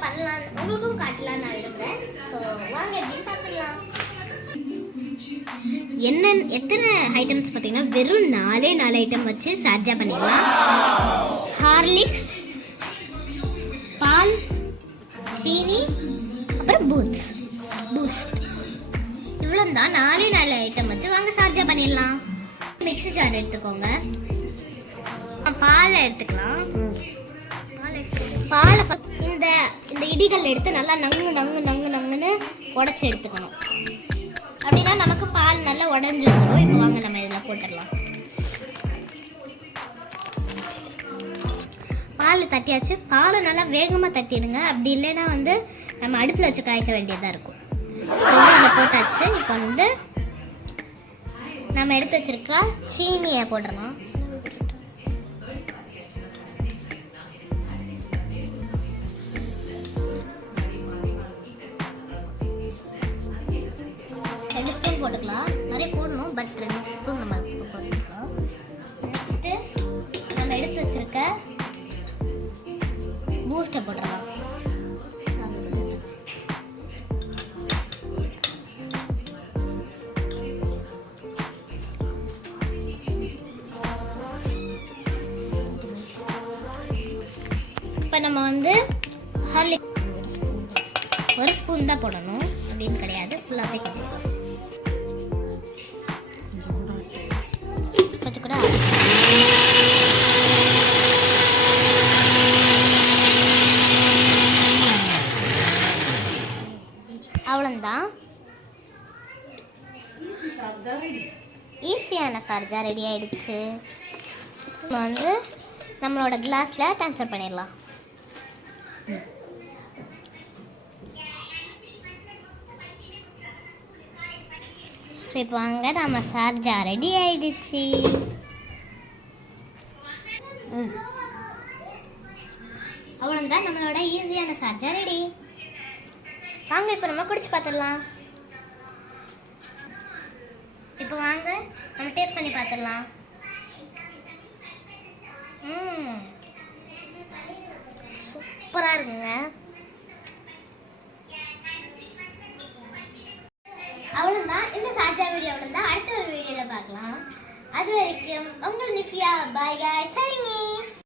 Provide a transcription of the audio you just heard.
தான் பண்ணலாம், உங்களுக்கும் காட்டலாம் நான் விரும்புகிறேன். ஸோ வாங்க எப்படின்னு பார்த்துக்கலாம். எத்தனை ஐட்டம்ஸ் பார்த்தீங்கன்னா வெறும் 4 ஐட்டம் வச்சு சார்ஜா பண்ணிடலாம். ஹார்லிக்ஸ், பால், சீனி, அப்புறம் பூஸ்ட் இவ்வளோ தான். 4 ஐட்டம் வச்சு வாங்க சார்ஜா பண்ணிடலாம். மிக்ஸி ஜார் எடுத்துக்கோங்க. பாலை எடுத்துக்கலாம். பாலை இந்த இடிகள் எடுத்து நல்லா நங்குன்னு உடச்சி எடுத்துக்கணும். அப்படின்னா நமக்கு பால் நல்லா உடஞ்சி வரும். இப்போ வாங்க நம்ம இதில் போட்டுடலாம். பால் தட்டியாச்சு. பாலை நல்லா வேகமாக தட்டிடுங்க. அப்படி இல்லைன்னா நம்ம அடுப்பில் வச்சு காய்க்க வேண்டியதாக இருக்கும். இதில் போட்டாச்சு. இப்போ நம்ம எடுத்து வச்சிருக்க சீனியை போட்டுடலாம். போட்டுக்கலாம். நிறைய போடணும், பட் 2 ஸ்பூன் நம்ம போட்டுக்கலாம். நெக்ஸ்ட்டு நம்ம எடுத்து வச்சிருக்க பூஸ்ட்டை போட்டுடலாம். இப்போ நம்ம ஹார்லிக்ஸ் 1 ஸ்பூன் தான் போடணும் அப்படின்னு கிடையாது, ஃபுல்லாகவே கட்டிக்கலாம். கொஞ்சம் கூட அவ்வளோதான். ஈஸியான சார்ஜா ரெடி ஆயிடுச்சு. நம்மளோட கிளாஸில் ட்ரான்ஸ்ஃபர் பண்ணிடலாம். ஸோ இப்போ வாங்க நம்ம சார்ஜா ரெடி ஆயிடுச்சு. அவ்வளோதான், நம்மளோட ஈஸியான சார்ஜா ரெடி. வாங்க இப்போ நம்ம குடிச்சு பார்த்துடலாம். இப்போ வாங்க நம்ம டேஸ்ட் பண்ணி பார்த்துடலாம். சூப்பராக இருக்குங்க. அவ்வளோதான், இந்த சார்ஜா வீடியோ அவ்வளோதான். அடுத்த ஒரு வீடியோவில் பார்க்கலாம். அது வரைக்கும் உங்கள் நிஃபியா. Bye guys. சரிங்க.